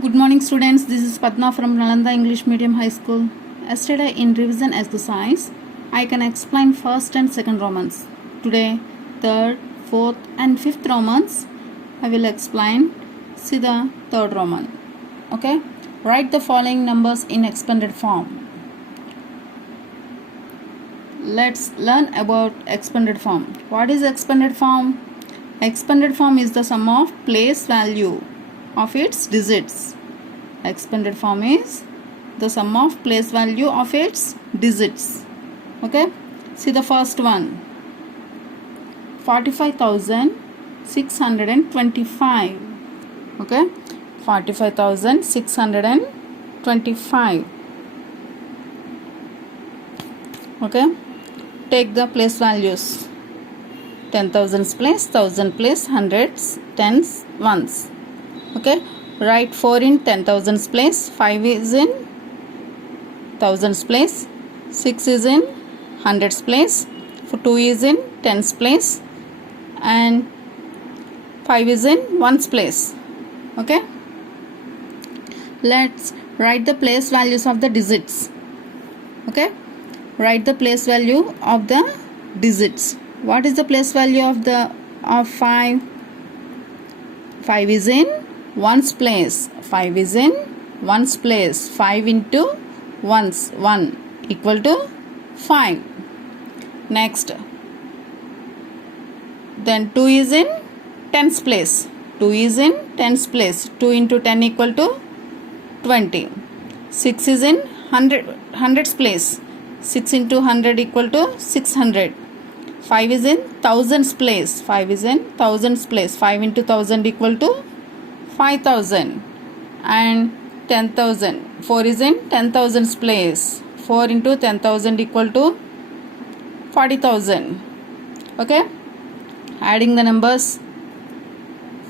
Good morning students, this is Padma from Nalanda English Medium High School. Yesterday in revision exercise, I can explain first and second Romans. Today, third, fourth and fifth Romans, I will explain. See the third Roman. Okay, write the following numbers in expanded form. Let's learn about expanded form. What is expanded form? Expanded form is the sum of place value of its digits. Expanded form is the sum of place value of its digits. Okay, see the first one, 45,625. Okay, 45,625. Okay, take the place values. 10,000s place, 1,000 place, hundreds, tens, ones. Okay, write 4 in 10,000s place, 5 is in 1,000s place, 6 is in hundreds place, 2 is in tens place, and 5 is in ones place. Okay, let's write the place values of the digits. Okay, write the place value of the digits. What is the place value of 5? 5 is in ones place. 5 is in ones place. 5 into ones, 1 equal to 5. Next, then 2 is in tens place. 2 is in tens place. 2 into 10 equal to 20. 6 is in hundreds place. 6 into 100 equal to 600. 5 is in thousands place. 5 is in thousands place. 5 into 1000 equal to 5,000. And 10,000. 4 is in 10,000s place. 4 into 10,000 equal to 40,000. Okay, adding the numbers,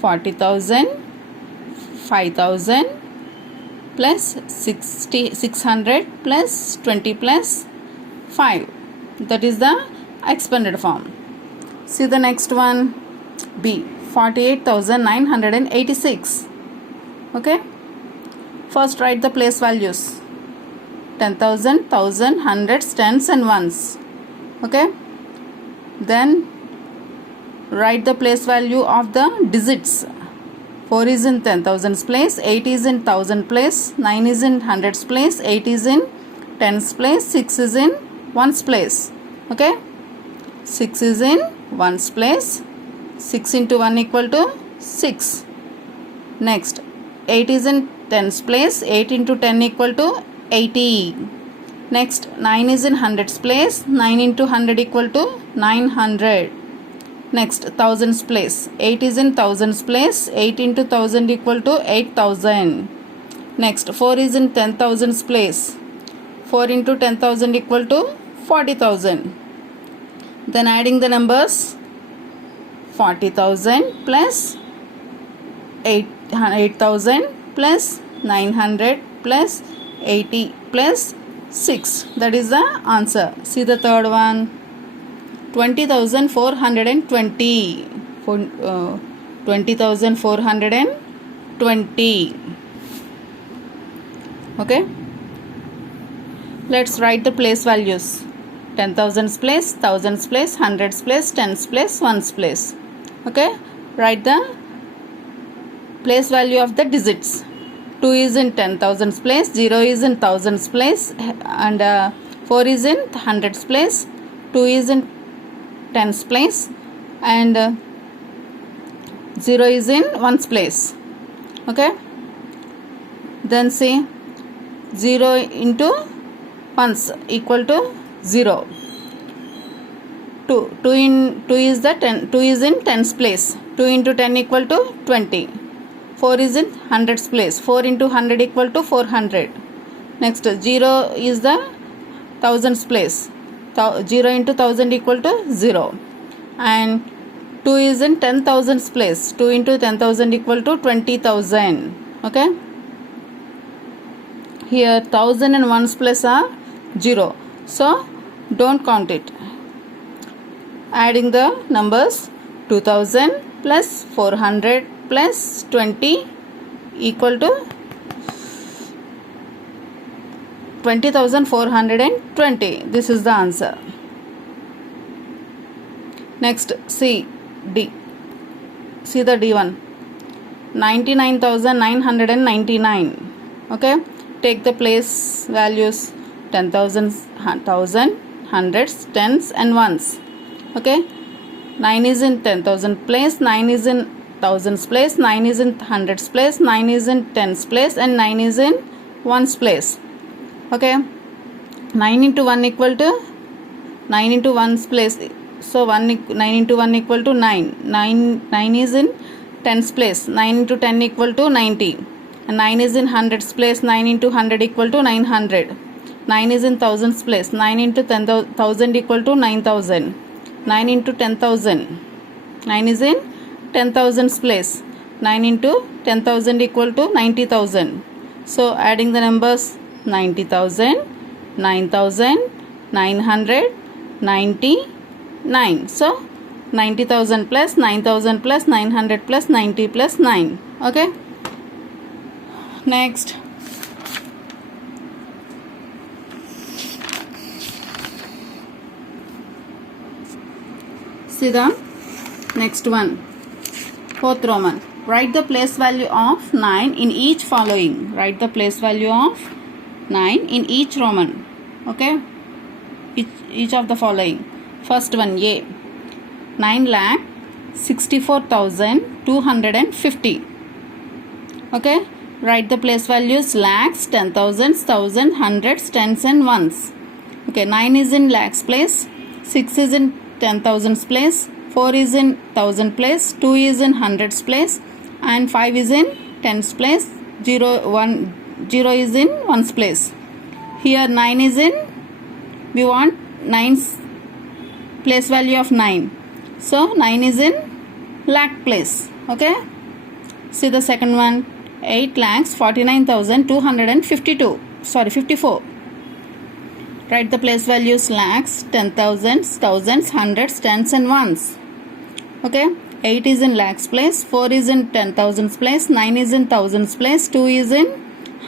40,000, 5,000 plus 600 plus 20 plus 5. That is the expanded form. See the next one, B, 48,986. Okay, first write the place values, 10,000, 1,000, hundreds, tens and ones. Okay, then write the place value of the digits. 4 is in 10,000s place, 8 is in 1,000 place, 9 is in hundreds place, 8 is in tens place, 6 is in ones place. Okay, 6 is in ones place. 6 into 1 equal to 6. Next, 8 is in tens place. 8 into 10 equal to 80. Next, 9 is in hundreds place. 9 into 100 equal to 900. Next, thousands place. 8 is in thousands place. 8 into 1000 equal to 8000. Next, 4 is in 10,000s place. 4 into 10,000 equal to 40,000. Then adding the numbers, 40,000 plus 8,000 plus 900 plus 80 plus 6. That is the answer. See the third one, 20,420. 20,420. Okay, let's write the place values. 10,000s place, 1,000s place, hundreds place, tens place, ones place. Okay, write the place value of the digits. 2 is in 10,000s place, 0 is in thousands place, and 4 is in hundreds place, 2 is in tens place, and 0 is in ones place. Okay, then say 0 into ones equal to 0. 2 is in tens place. 2 into 10 equal to 20. 4 is in hundreds place. 4 into 100 equal to 400. Next, 0 is the thousands place. 0 into 1000 equal to 0. And 2 is in 10,000s place. 2 into 10,000 equal to 20,000. Okay, here 1000 and ones place are 0. So don't count it. Adding the numbers, 2000 plus 400 plus 20 equal to 20,420. This is the answer. Next, C, D. See the D one. 99,999. Okay. Take the place values 10,000, 1,000, hundreds, tens and ones. Okay. 9 is in 10,000 place, 9 is in thousands place, 9 is in hundreds place, 9 is in tens place, and 9 is in ones place. Okay. 9 into 1 equal to 9 into 1's place. So 9 into 1 equal to 9. 9 is in tens place. 9 into 10 equal to 90. And 9 is in hundreds place. 9 into 100 equal to 900. 9 is in thousands place. 9 into 10,000 equal to 9,000. 9 into 10,000. 9 is in 10,000's place. 9 into 10,000 equal to 90,000. So adding the numbers 90,000, 9,000, 900, 99. So 90,000 plus 9,000 plus 900 plus 90 plus 9. Okay. Next. See the next one. Fourth Roman. Write the place value of 9 in each following. Write the place value of 9 in each Roman. Okay. Each of the following. First one, A. 9,64,250. Okay. Write the place values lakhs, 10,000, thousands, hundreds, tens and ones. Okay. 9 is in lakhs place. 6 is in 10,000's place. 4 is in thousand place. 2 is in hundreds place. And 5 is in tens place. 0 is in ones place. Here 9 is in, we want 9's place value of 9. So 9 is in lakh place. Okay. See the second one. 8,49,252. Sorry, 54. Write the place values lakhs, 10,000, thousands, hundreds, tens and ones. Okay. 8 is in lakhs place. 4 is in 10,000's place. 9 is in thousands place. 2 is in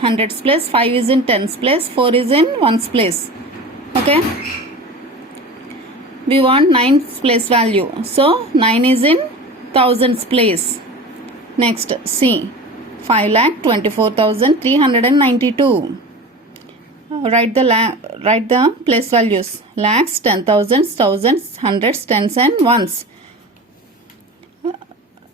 hundreds place. 5 is in tens place. 4 is in ones place. Okay. We want 9's place value. So 9 is in thousands place. Next, C. 5,24,392. Write the place values. Lakhs, 10,000, thousands, hundreds, tens and ones.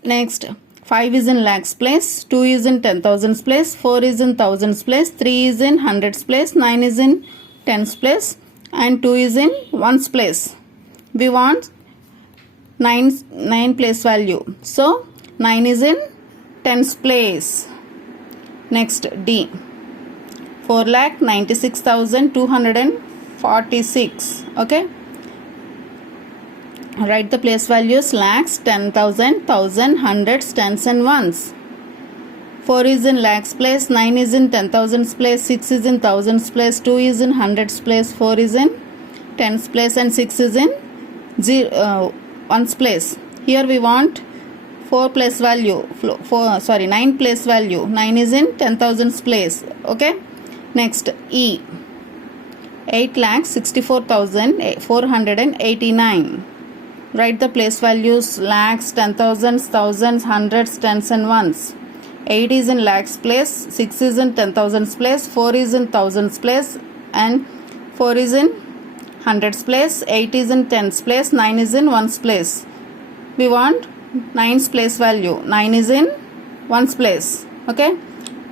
Next, 5 is in lakhs place. 2 is in 10,000's place. 4 is in thousands place. 3 is in hundreds place. 9 is in tens place. And 2 is in ones place. We want 9 place value. So 9 is in tens place. Next, D. 4,96,246. Okay. Write the place values lakhs, 10,000, thousand, hundreds, tens and ones. 4 is in lakhs place. 9 is in 10,000's place. 6 is in thousands place. 2 is in hundreds place. 4 is in tens place. And 6 is in ones place. Here we want 9 place value. 9 is in 10,000's place. Okay. Next, E. 8,64,489. Write the place values lakhs, 10,000s, thousands, hundreds, tens and ones. 8 is in lakhs place. 6 is in 10,000's place. 4 is in thousands place. And 4 is in hundreds place. 8 is in tens place. 9 is in ones place. We want 9's place value. 9 is in ones place. Okay.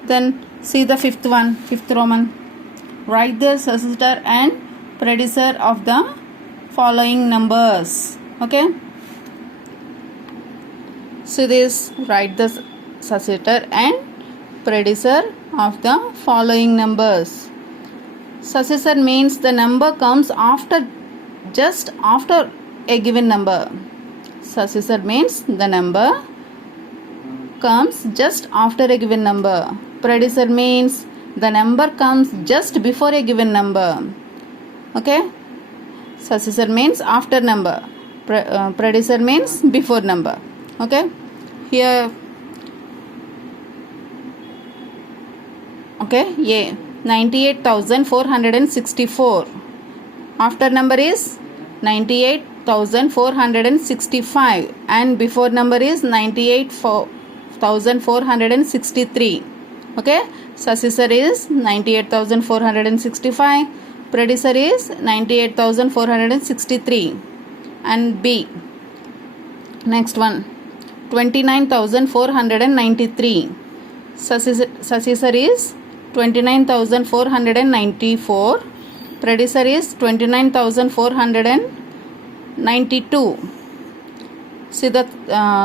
Then see the fifth one, fifth Roman. Write the successor and predecessor of the following numbers. Okay. So this, write the successor and predecessor of the following numbers. Successor means the number comes just after a given number. Successor means the number comes just after a given number. Predecessor means the number comes just before a given number. Okay. Successor means after number. Predecessor means before number. Okay. Here. Okay. A. 98,464. After number is 98,465 and before number is 98,463. Okay, successor is 98,465, predecessor is 98,463. And B, next one, 29,493. Successor is 29,494, predecessor is 29,492. See the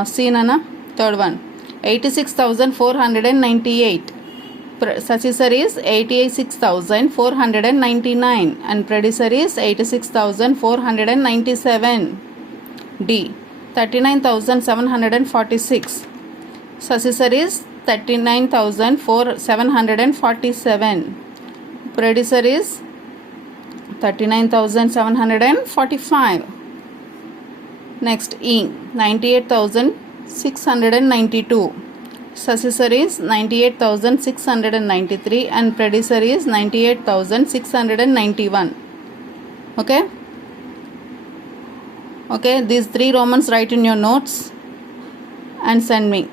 C, Nana. Third one, 86,498. Successor is 86,499 and predecessor is 86,497. D, 39,746. Successor is 39,747. Predecessor is 39,745. Next, E, 98,692. Successor is 98,693 and predecessor is 98,691. Okay, these three Romans write in your notes and send me.